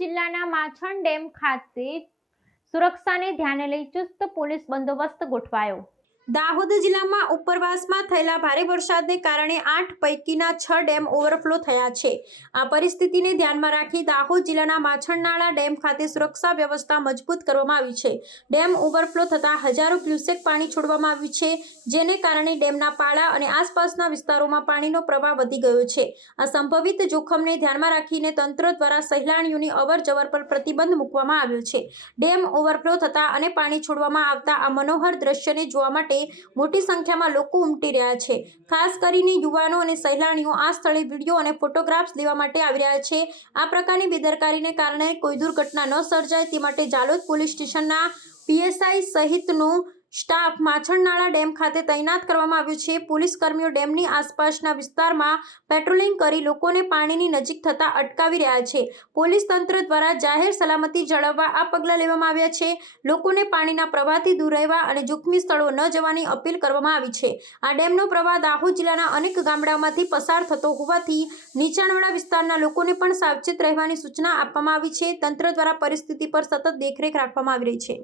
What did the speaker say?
જિલ્લાના માછણ ડેમ ખાતે સુરક્ષાને ધ્યાને લઈ ચુસ્ત પોલીસ બંદોબસ્ત ગોઠવાયો. દાહોદ જિલ્લામાં ઉપરવાસમાં થયેલા ભારે વરસાદને કારણે આઠ પૈકીના છ ડેમ ઓવરફ્લો થયા છે. આ પરિસ્થિતિને ધ્યાનમાં રાખી દાહોદ જિલ્લાના માછણનાળા ડેમ ખાતે સુરક્ષા વ્યવસ્થા મજબૂત કરવામાં આવી છે. ડેમ ઓવરફ્લો થતાં હજારો ક્યુસેક પાણી છોડવામાં આવ્યું છે, જેને કારણે ડેમના પાળા અને આસપાસના વિસ્તારોમાં પાણીનો પ્રવાહ વધી ગયો છે. આ સંભવિત જોખમને ધ્યાનમાં રાખીને તંત્ર દ્વારા સહેલાણીઓની અવર જવર પર પ્રતિબંધ મૂકવામાં આવ્યો છે. ડેમ ઓવરફ્લો થતાં અને પાણી છોડવામાં આવતા આ મનોહર દ્રશ્યને જોવા માટે મોટી સંખ્યામાં લોકો ઉમટી રહ્યા છે. ખાસ કરીને યુવાનો અને સહેલાણીઓ આ સ્થળે વીડિયો અને ફોટોગ્રાફ્સ લેવા માટે આવી રહ્યા છે. આ પ્રકારની બેદરકારીને કારણે કોઈ દુર્ઘટના ન સર્જાય તે માટે જાલોદ પોલીસ સ્ટેશનના પીએસઆઈ સહિતનો સ્ટાફ માછણનાળા ડેમ ખાતે તૈનાત કરવામાં આવ્યો છે. પોલીસ કર્મીઓ ડેમની આસપાસના વિસ્તારમાં પેટ્રોલિંગ કરી લોકોને પાણીની નજીક થતા અટકાવી રહ્યા છે. પોલીસ તંત્ર દ્વારા જાહેર સલામતી જાળવવા આ પગલાં લેવામાં આવ્યા છે. લોકોને પાણીના પ્રવાહથી દૂર રહેવા અને જોખમી સ્થળો ન જવાની અપીલ કરવામાં આવી છે. આ ડેમનો પ્રવાહ દાહોદ જિલ્લાના અનેક ગામડાઓમાંથી પસાર થતો હોવાથી નીચાણવાળા વિસ્તારના લોકોને પણ સાવચેત રહેવાની સૂચના આપવામાં આવી છે. તંત્ર દ્વારા પરિસ્થિતિ પર સતત દેખરેખ રાખવામાં આવી રહી છે.